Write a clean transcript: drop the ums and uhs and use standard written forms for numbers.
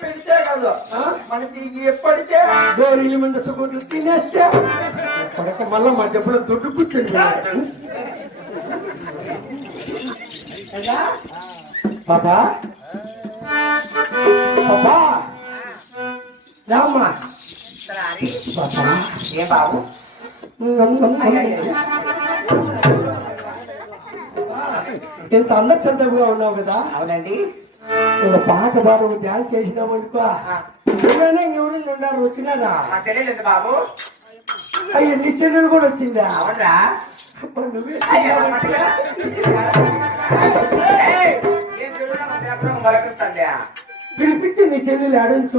పెడితే కాదు మనకి ఎప్పటికే గోరీలు ముందు సుగుడ్లు తినేస్తే ఎప్పటిక మళ్ళా మా చెప్పులో దుడ్డు కూర్చొని పాపా పాపా రామ్మా పాపా ఏ బాబు ఎంత అందచందగా ఉన్నావు కదా. అవునండి. ఒక పాట బాబు డ్యాన్స్ చేసినావు అనుకో ఎవరైనా ఎవరు ఉన్నారు వచ్చినారా తెలియలేదు బాబు. అయ్యో నీ చెల్లెలు కూడా వచ్చిందా. అవునరా నువ్వే పిలిపించి నీ చెల్లెలు ఆడించు.